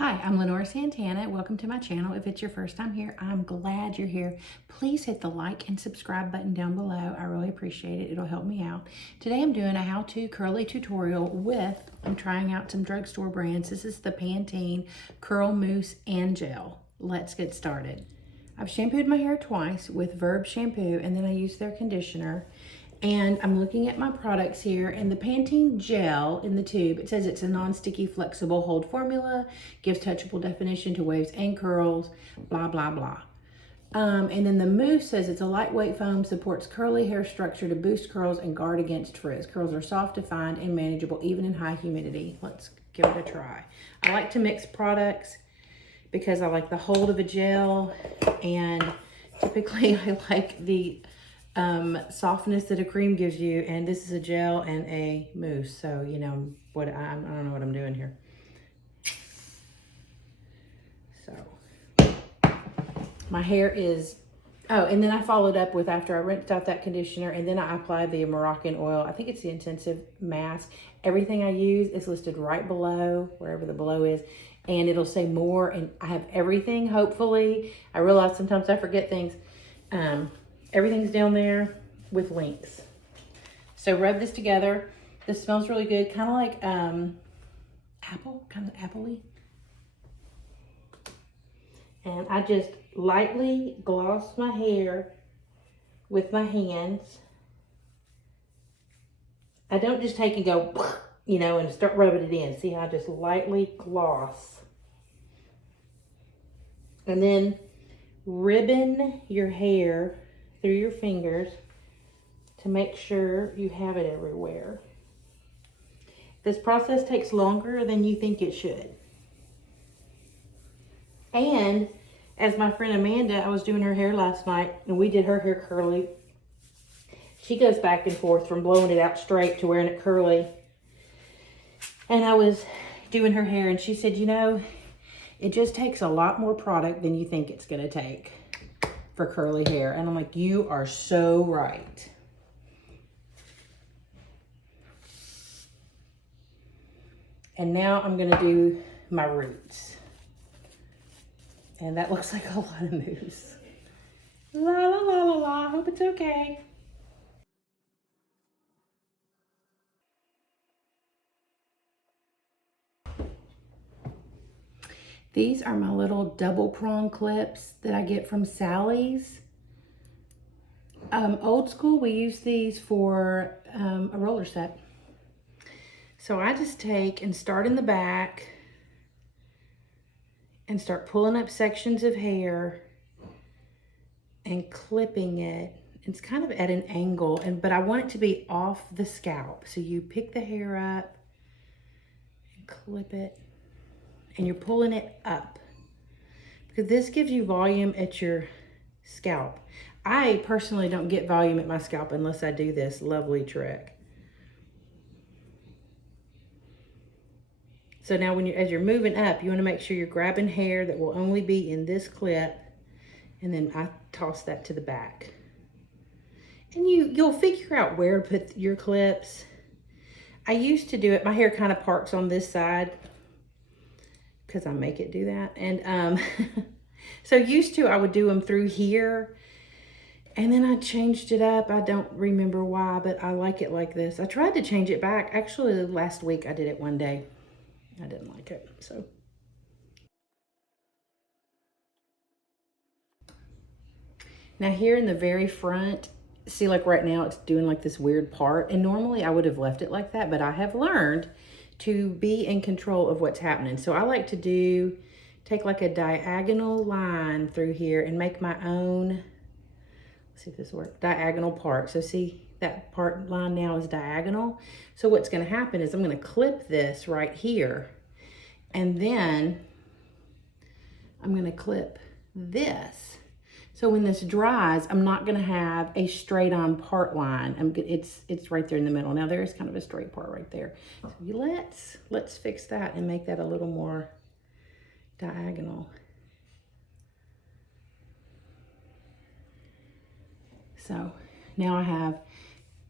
Hi, I'm Lenora Santana. Welcome to my channel. If it's your first time here, I'm glad you're here. Please hit the like and subscribe button down below. I really appreciate it. It'll help me out. Today I'm doing a how-to curly tutorial I'm trying out some drugstore brands. This is the Pantene Curl Mousse and Gel. Let's get started. I've shampooed my hair twice with Verb shampoo, and then I use their conditioner. And I'm looking at my products here, and the Pantene gel in the tube, it says it's a non-sticky flexible hold formula, gives touchable definition to waves and curls, blah, blah, blah. And then the mousse says it's a lightweight foam, supports curly hair structure to boost curls and guard against frizz. Curls are soft, defined, and manageable even in high humidity. Let's give it a try. I like to mix products because I like the hold of a gel, and typically I like the softness that a cream gives you, and this is a gel and a mousse, so you know what, I don't know what I'm doing here. So my hair is, oh, and then I followed up with, after I rinsed out that conditioner, and then I applied the Moroccan oil. I think it's the intensive mask. Everything I use is listed right below, wherever the below is, and it'll say more, and I have everything. Hopefully, I realize sometimes I forget things. Everything's down there with links. So rub this together. This smells really good, kind of like apple, kind of appley. And I just lightly gloss my hair with my hands. I don't just take and go, you know, and start rubbing it in. See how I just lightly gloss. And then ribbon your hair through your fingers to make sure you have it everywhere. This process takes longer than you think it should. And as my friend Amanda, I was doing her hair last night, and we did her hair curly. She goes back and forth from blowing it out straight to wearing it curly. And I was doing her hair, and she said, you know, it just takes a lot more product than you think it's gonna take for curly hair. And I'm like, you are so right. And now I'm gonna do my roots. And that looks like a lot of mousse. La la la la la, hope it's okay. These are my little double prong clips that I get from Sally's. Old school, we use these for a roller set. So I just take and start in the back and start pulling up sections of hair and clipping it. It's kind of at an angle, but I want it to be off the scalp. So you pick the hair up and clip it, and you're pulling it up because this gives you volume at your scalp. I personally don't get volume at my scalp unless I do this lovely trick. So now as you're moving up, you want to make sure you're grabbing hair that will only be in this clip, and then I toss that to the back. And you'll figure out where to put your clips. I used to do it, my hair kind of parks on this side because I make it do that. And so used to, I would do them through here, and then I changed it up. I don't remember why, but I like it like this. I tried to change it back. Actually, last week I did it one day. I didn't like it, so. Now here in the very front, see, like right now it's doing like this weird part, and normally I would have left it like that, but I have learned to be in control of what's happening. So I like to take like a diagonal line through here and make my own, let's see if this works, diagonal part. So see, that part line now is diagonal. So what's gonna happen is I'm gonna clip this right here, and then I'm gonna clip this. So when this dries, I'm not gonna have a straight on part line. It's right there in the middle. Now there's kind of a straight part right there. So let's fix that and make that a little more diagonal. So now I have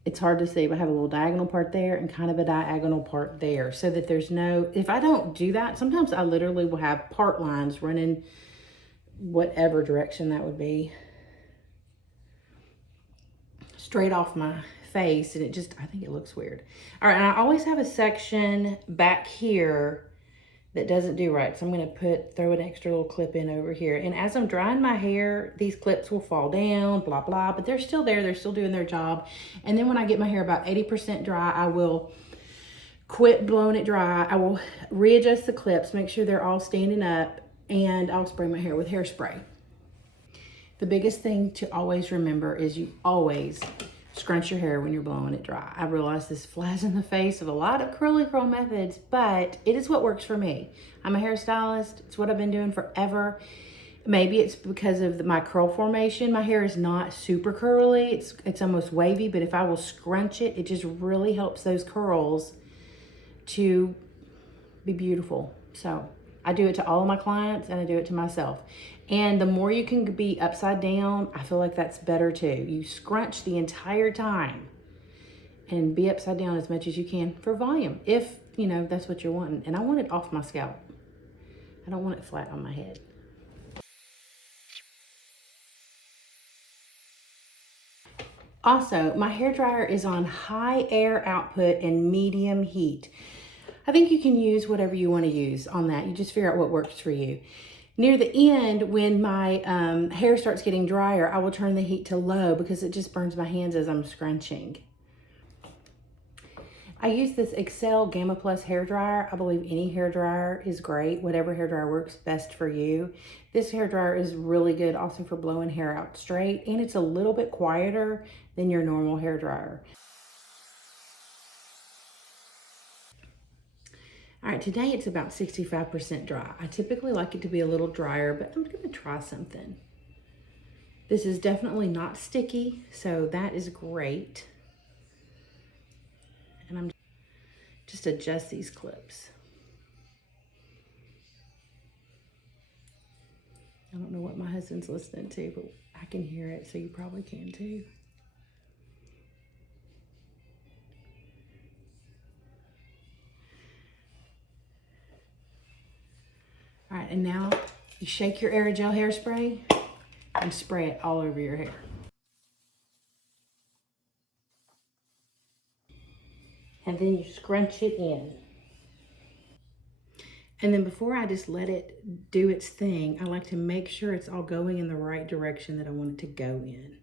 it's hard to see, but I have a little diagonal part there and kind of a diagonal part there, so that there's no, if I don't do that, sometimes I literally will have part lines running whatever direction that would be, straight off my face, and it just, I think it looks weird. All right, and I always have a section back here that doesn't do right, so I'm going to throw an extra little clip in over here. And as I'm drying my hair, these clips will fall down, blah blah, but they're still there, they're still doing their job. And then when I get my hair about 80% dry, I will quit blowing it dry. I will readjust the clips, make sure they're all standing up, and I'll spray my hair with hairspray. The biggest thing to always remember is you always scrunch your hair when you're blowing it dry. I realize this flies in the face of a lot of curly curl methods, but it is what works for me. I'm a hairstylist. It's what I've been doing forever. Maybe it's because of my curl formation. My hair is not super curly. It's almost wavy, but if I will scrunch it, it just really helps those curls to be beautiful. So I do it to all of my clients, and I do it to myself. And the more you can be upside down, I feel like that's better too. You scrunch the entire time and be upside down as much as you can for volume, if you know that's what you're wanting. And I want it off my scalp. I don't want it flat on my head. Also, my hairdryer is on high air output and medium heat. I think you can use whatever you want to use on that. You just figure out what works for you. Near the end, when my hair starts getting drier, I will turn the heat to low because it just burns my hands as I'm scrunching. I use this Excel Gamma Plus hair dryer. I believe any hair dryer is great, whatever hair dryer works best for you. This hair dryer is really good also for blowing hair out straight, and it's a little bit quieter than your normal hair dryer. All right, today it's about 65% dry. I typically like it to be a little drier, but I'm gonna try something. This is definitely not sticky, so that is great. And I'm just adjust these clips. I don't know what my husband's listening to, but I can hear it, so you probably can too. All right, and now you shake your aerogel hairspray and spray it all over your hair. And then you scrunch it in. And then before I just let it do its thing, I like to make sure it's all going in the right direction that I want it to go in.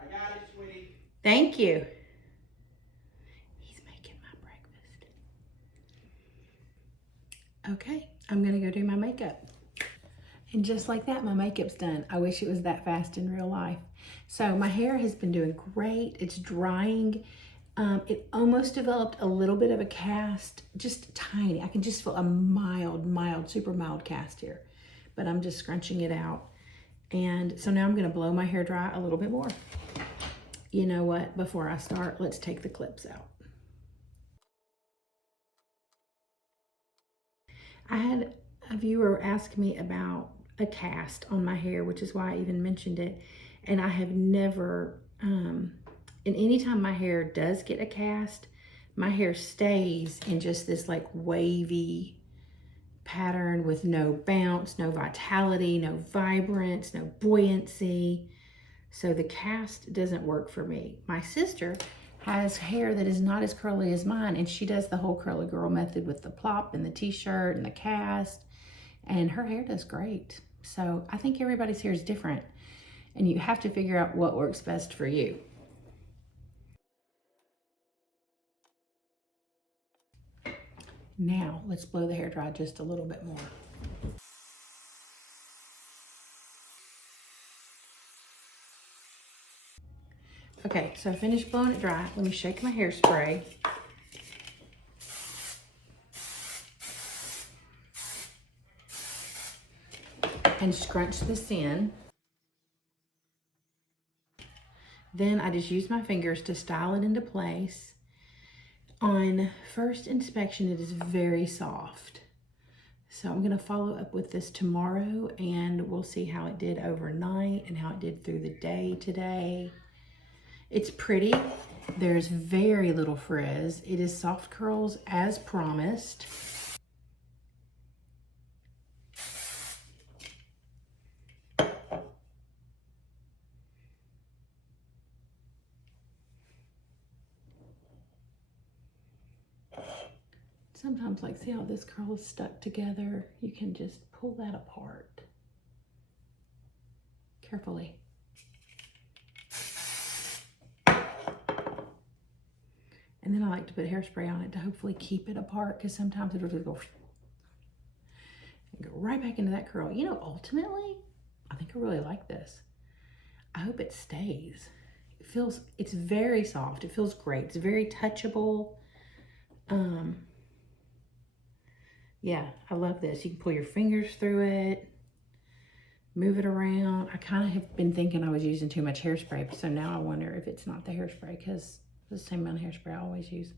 I got it, sweetie. Thank you. He's making my breakfast. Okay, I'm gonna go do my makeup. And just like that, my makeup's done. I wish it was that fast in real life. So my hair has been doing great. It's drying. It almost developed a little bit of a cast, just tiny. I can just feel a mild, super mild cast here, but I'm just scrunching it out. And so now I'm gonna blow my hair dry a little bit more. You know what, before I start, let's take the clips out. I had a viewer ask me about a cast on my hair, which is why I even mentioned it. And I have never, and anytime my hair does get a cast, my hair stays in just this like wavy pattern with no bounce, no vitality, no vibrance, no buoyancy. So the cast doesn't work for me. My sister has hair that is not as curly as mine, and she does the whole curly girl method with the plop and the t-shirt and the cast, and her hair does great. So I think everybody's hair is different, and you have to figure out what works best for you. Now let's blow the hair dry just a little bit more. Okay, so I finished blowing it dry. Let me shake my hairspray. And scrunch this in. Then I just use my fingers to style it into place. On first inspection, it is very soft. So I'm gonna follow up with this tomorrow and we'll see how it did overnight and how it did through the day today. It's pretty. There's very little frizz. It is soft curls as promised. Sometimes, like, see how this curl is stuck together? You can just pull that apart carefully. And then I like to put hairspray on it to hopefully keep it apart, because sometimes it'll just go and go right back into that curl. You know, ultimately, I think I really like this. I hope it stays. It's very soft. It feels great. It's very touchable. Yeah, I love this. You can pull your fingers through it, move it around. I kind of have been thinking I was using too much hairspray, so now I wonder if it's not the hairspray, because it's the same amount of hairspray I always use.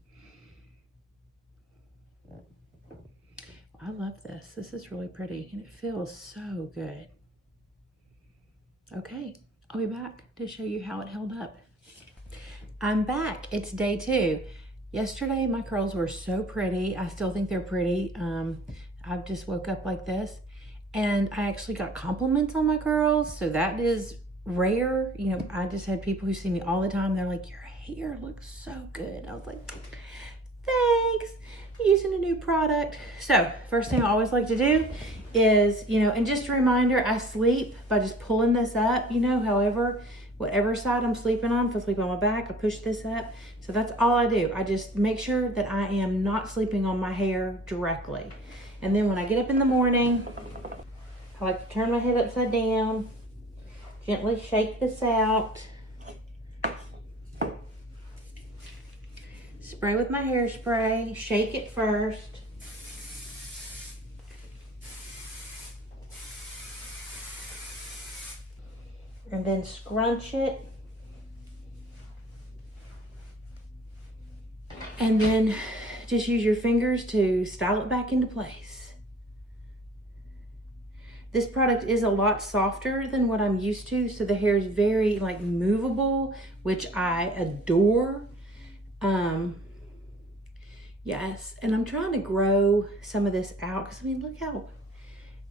I love this. This is really pretty, and it feels so good. Okay, I'll be back to show you how it held up. I'm back. It's day 2. Yesterday, my curls were so pretty. I still think they're pretty. I've just woke up like this, and I actually got compliments on my curls, so that is rare. You know, I just had people who see me all the time. They're like, your hair looks so good. I was like, thanks. I'm using a new product. So first thing I always like to do is, you know, and just a reminder, I sleep by just pulling this up, you know, whatever side I'm sleeping on. If I sleep on my back, I push this up. So that's all I do. I just make sure that I am not sleeping on my hair directly. And then when I get up in the morning, I like to turn my head upside down, gently shake this out, spray with my hairspray, shake it first. And then scrunch it. And then just use your fingers to style it back into place. This product is a lot softer than what I'm used to, so the hair is very like movable, which I adore. Yes, and I'm trying to grow some of this out, because I mean, look how,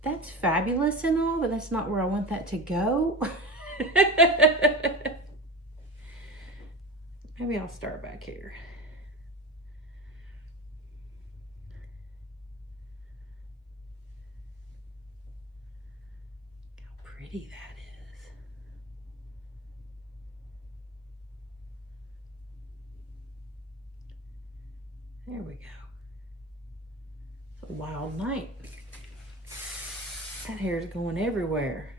that's fabulous and all, but that's not where I want that to go. Maybe I'll start back here. How pretty that is. There we go. It's a wild night. That hair is going everywhere.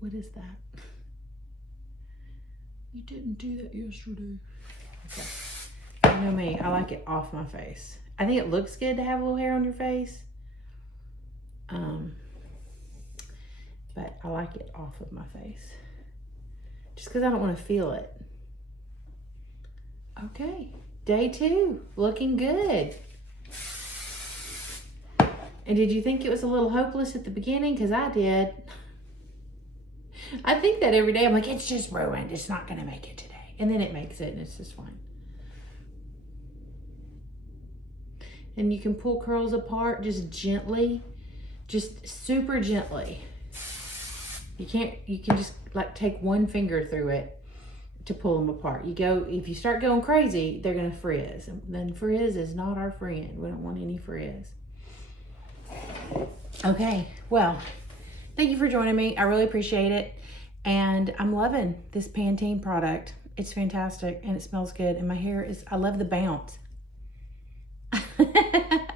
What is that? You didn't do that yesterday. Okay. You know me, I like it off my face. I think it looks good to have a little hair on your face. But I like it off of my face. Just because I don't want to feel it. Okay, day 2, looking good. And did you think it was a little hopeless at the beginning? Because I did. I think that every day. I'm like, it's just ruined. It's not going to make it today. And then it makes it, and it's just fine. And you can pull curls apart just gently, just super gently. You can just like take one finger through it to pull them apart. If you start going crazy, they're going to frizz. And then frizz is not our friend. We don't want any frizz. Okay, well, thank you for joining me. I really appreciate it. And I'm loving this Pantene product. It's fantastic and it smells good. And my hair I love the bounce.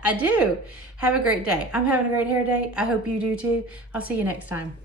I do. Have a great day. I'm having a great hair day. I hope you do too. I'll see you next time.